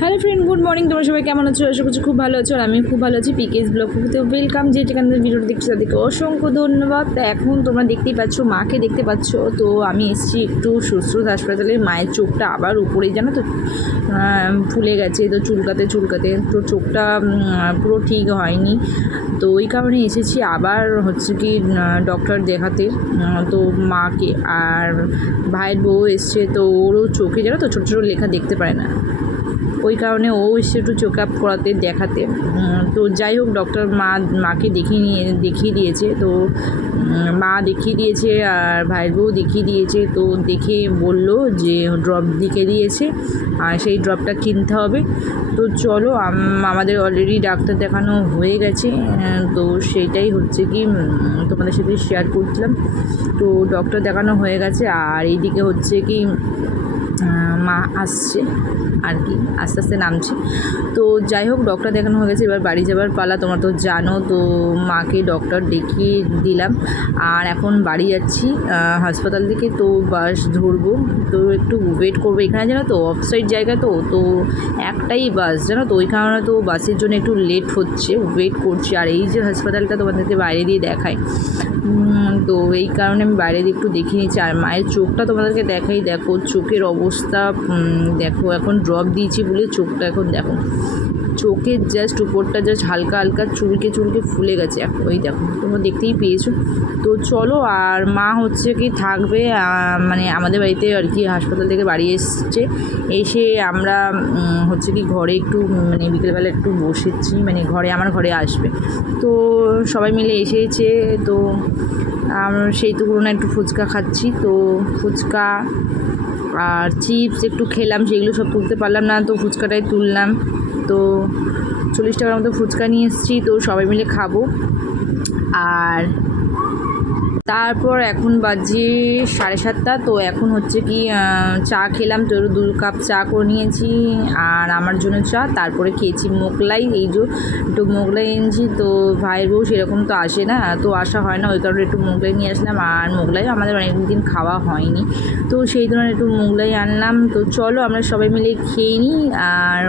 Hello friend, good morning. তোমরা সবাই কেমন আছো? আশা করছি খুব ভালো আছো আর আমি খুব ভালো আছি পিকেস ব্লগ তো ওয়েলকাম যে যেখানে ভিডিওটা দেখছ, তাদেরকে অসংখ্য ধন্যবাদ। এখন তোমরা দেখতেই পাচ্ছ, মাকে দেখতে পাচ্ছ। তো আমি এসেছি একটু সুশ্রুত হাসপাতালে। মায়ের চোখটা আবার উপরে জানো তো? ফুলে গেছে, তো চুলকাতে চুলকাতে। তো চোখটা পুরো ঠিক হয়নি। তো ওই কারণে এসেছি আবার হচ্ছে কি ডক্টর দেখাতে। তো মাকে আর ভাইয়ের বউ এসছে, তো ওরও চোখে, জানো তো? ছোটো ছোটো লেখা দেখতে পায় না। ওই কারণে ও এসে একটু চেক আপ করাতে, দেখাতে। তো যাই হোক ডক্টর মা, মাকে দেখিয়ে নিয়ে, দেখিয়ে দিয়েছে। তো মা দেখিয়ে দিয়েছে আর ভাইয়ের বউ দেখিয়ে দিয়েছে। তো দেখে বলল যে ড্রপ দিকে দিয়েছে আর সেই ড্রপটা কিনতে হবে। তো চলো আমাদের অলরেডি ডাক্তার দেখানো হয়ে গেছে। তো সেটাই হচ্ছে কি তোমাদের সাথে শেয়ার করছিলাম। তো ডক্টর দেখানো হয়ে গেছে আর এইদিকে হচ্ছে কি মা আসছে আর কি, আস্তে আস্তে নামছে। তো যাই হোক ডক্টর দেখানো হয়ে গেছে, এবার বাড়ি যাবার পালা, তোমরা তো জানো, তো মাকে ডক্টর দেখিয়ে দিলাম। আর এখন বাড়ি যাচ্ছি হাসপাতাল থেকে, তো বাস ধরবো। তো একটু ওয়েট করব এখানে, জানো তো? অফসাইড জায়গা তো তো একটাই বাস, জানো তো? ওই কারণে তো বাসের জন্য একটু লেট হচ্ছে ওয়েট করছি। আর এই যে হাসপাতালটা তোমাদেরকে বাইরে দিয়ে দেখায় তো এই কারণে আমি বাইরে দিয়ে একটু দেখিয়ে নিচ্ছি। আর মায়ের চোখটা তোমাদেরকে দেখাই, দেখো, চোখের অবস্থা দেখো, এখন ড্রপ দিয়েছি বলে চোখটা এখন দেখো। চোখের জাস্ট উপরটা জাস্ট হালকা হালকা চুলকে চুলকে ফুলে গেছে। এখন ওই দেখো, তোমরা দেখতেই পেয়েছ। তো চলো, আর মা হচ্ছে কি থাকবে মানে আমাদের বাড়িতে আর কি হাসপাতাল থেকে বাড়ি এসছে। এসে আমরা হচ্ছে কি ঘরে একটু মানে বিকেলবেলা একটু বসেছি মানে ঘরে, আমার ঘরে আসবে। তো সবাই মিলে এসেছে, তো সেই তো না একটু ফুচকা খাচ্ছি। তো ফুচকা আর চিপস একটু খেলাম সেগুলো সব তুলতে পারলাম না, তো ফুচকাটাই তুললাম। তো চল্লিশ টাকার মতো ফুচকা নিয়ে এসেছি, তো সবাই মিলে খাব। আর তারপর এখন বাজে সাড়ে সাতটা, তো এখন হচ্ছে কি চা খেলাম, তো দু কাপ চা করে নিয়েছি আর আমার জন্য চা। তারপরে খেয়েছি মোগলাই, এই যে একটু মোগলাই এনেছি, তো ভাইয়ের বউ সেরকম তো আসে না, তো আসা হয় না, ওই কারণে একটু মোগলাই নিয়ে আসলাম। আর মোগলাই আমাদের অনেক দিন খাওয়া হয়নি, তো সেই ধরনের একটু মোগলাই আনলাম। তো চলো আমরা সবাই মিলে খেয়ে নিই, আর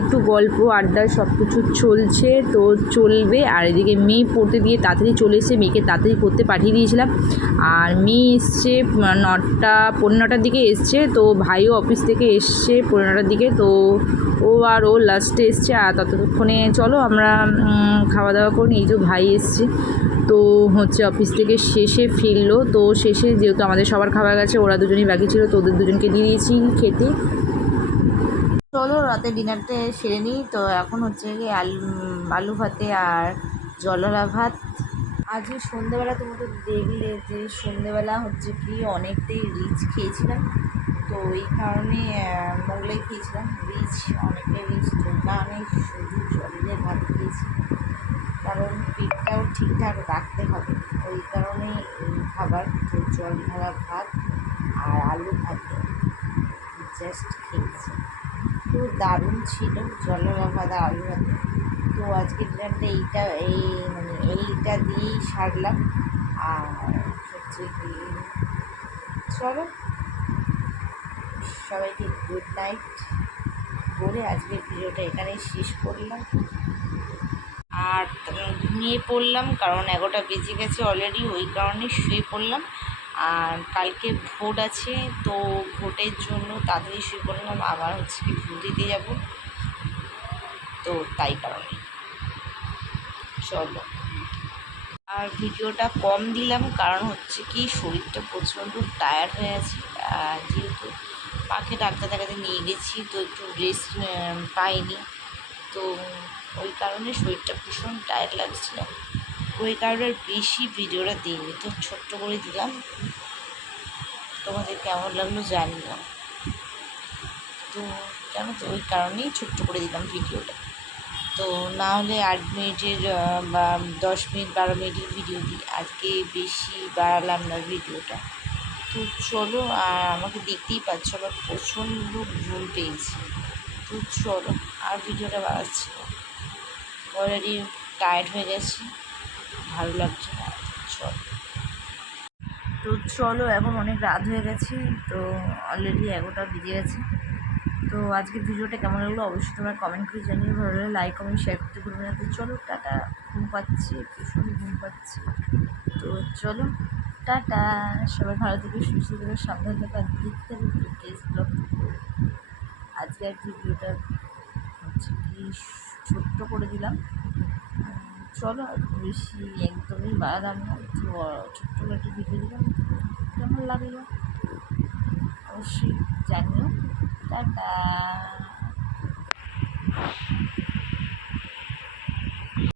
একটু গল্প, আড্ডা, সব কিছু চলছে, তো চলবে। আর এদিকে মেয়ে পড়তে দিয়ে তাড়াতাড়ি চলে এসে মেয়েকে তাড়াতাড়ি পড়তে পাঠিয়ে দিয়েছিলাম। আর মেয়ে এসছে নটা পনেরো নটার দিকে এসছে, তো ভাইও অফিস থেকে এসছে পনেরো নটার দিকে, তো ও আর ও লাস্টে এসছে, আর ততক্ষণে চলো আমরা খাওয়া দাওয়া করি এই যে ভাই এসছে, তো হচ্ছে অফিস থেকে শেষে ফিরলো। তো শেষে যেহেতু আমাদের সবার খাওয়া গেছে, ওরা দুজনই বাকি ছিল, তো ওদের দুজনকে দিয়ে দিয়েছি খেতে। চলো, রাতে ডিনারটা সেরে নিই। তো এখন হচ্ছে আলু আলু ভাতে আর জলরা ভাত আজকে সন্ধেবেলা তোমরা তো দেখলে যে সন্ধেবেলা হচ্ছে কি অনেকটাই রিচ খেয়েছিলাম। তো এই কারণে মোগলাই খেয়েছিলাম। রিচ, অনেকটাই রিচ। তো কারণে শুধু জলে ভাত খেয়েছি। কারণ পেটটাও ঠিকঠাক রাখতে হবে। ওই কারণে এই খাবার, তো জল ভাত আর আলু ভাত, জাস্ট খেয়েছি। তো দারুণ ছিল, জলের ভাত আলু ভাত। তো আজকে ডিনারটা এইটা, এই মানে এইটা দিয়েই সারলাম। আর হচ্ছে কি, চলো। সবাইকে গুড নাইট বলে আজকের ভিডিওটা এখানেই শেষ করলাম। আর ঘুমিয়ে পড়লাম, কারণ এগারোটা বেজে গেছে অলরেডি ওই কারণে শুয়ে পড়লাম। আর কালকে ভোট আছে, তো ভোটের জন্য তাড়াতাড়ি শুয়ে পড়লাম আবার হচ্ছে কি ভোট দিতে যাব। তো তাই কারণে। চলো। আর ভিডিওটা কম দিলাম, কারণ হচ্ছে কি শরীরটা প্রচণ্ড টায়ার্ড হয়ে আছে। যেহেতু মাকে ডাক্তার দেখাতে নিয়ে গেছি, তো একটু রেস্ট পাইনি। তো ওই কারণে শরীরটা ভীষণ টায়ার্ড লাগছিল। ওই কারণে বেশি ভিডিওটা দিইনি। তো ছোট্ট করে দিলাম। তোমাদের কেমন লাগল জানি না। তো জানো তো, ওই কারণেই ছোট্ট করে দিলাম ভিডিওটা। তো না হলে আট মিনিটের বা দশ মিনিট, বারো মিনিটের ভিডিও দিই। আজকে বেশি বাড়ালাম না ভিডিওটা। তো চলো, আর আমাকে দেখতেই পাচ্ছ, আমার প্রচণ্ড ঘুম পেয়েছি। তো চলো, আর ভিডিওটা বাড়াচ্ছি অলরেডি টায়ার্ড হয়ে গেছি। ভালো লাগছে না। চলো। তো চলো, এখন অনেক রাত হয়ে গেছে, তো অলরেডি এগারোটা বেজে গেছে। তো আজকের ভিডিওটা কেমন লাগল অবশ্যই তোমরা কমেন্ট করে জানিয়ে ভালো লাগলে লাইক কমেন্ট শেয়ার করতে ভুলবে না। তো চলো, টাটা। ঘুম পাচ্ছি, ভীষণ ঘুম পাচ্ছি। তো চলো, টাটা। সবাই ভালো থেকে, সুস্থ থেকে, সাবধান থেকে, আর দেখতে হবে ব্লগ আজকে আর ভিডিওটা হচ্ছে কি, ছোট্ট করে দিলাম। চলো, আর বেশি একদমই বাড়ালাম না তো ছোট্ট করে একটু ভিডিও দিলাম। কেমন লাগল? অবশ্যই জানিও। টাটা।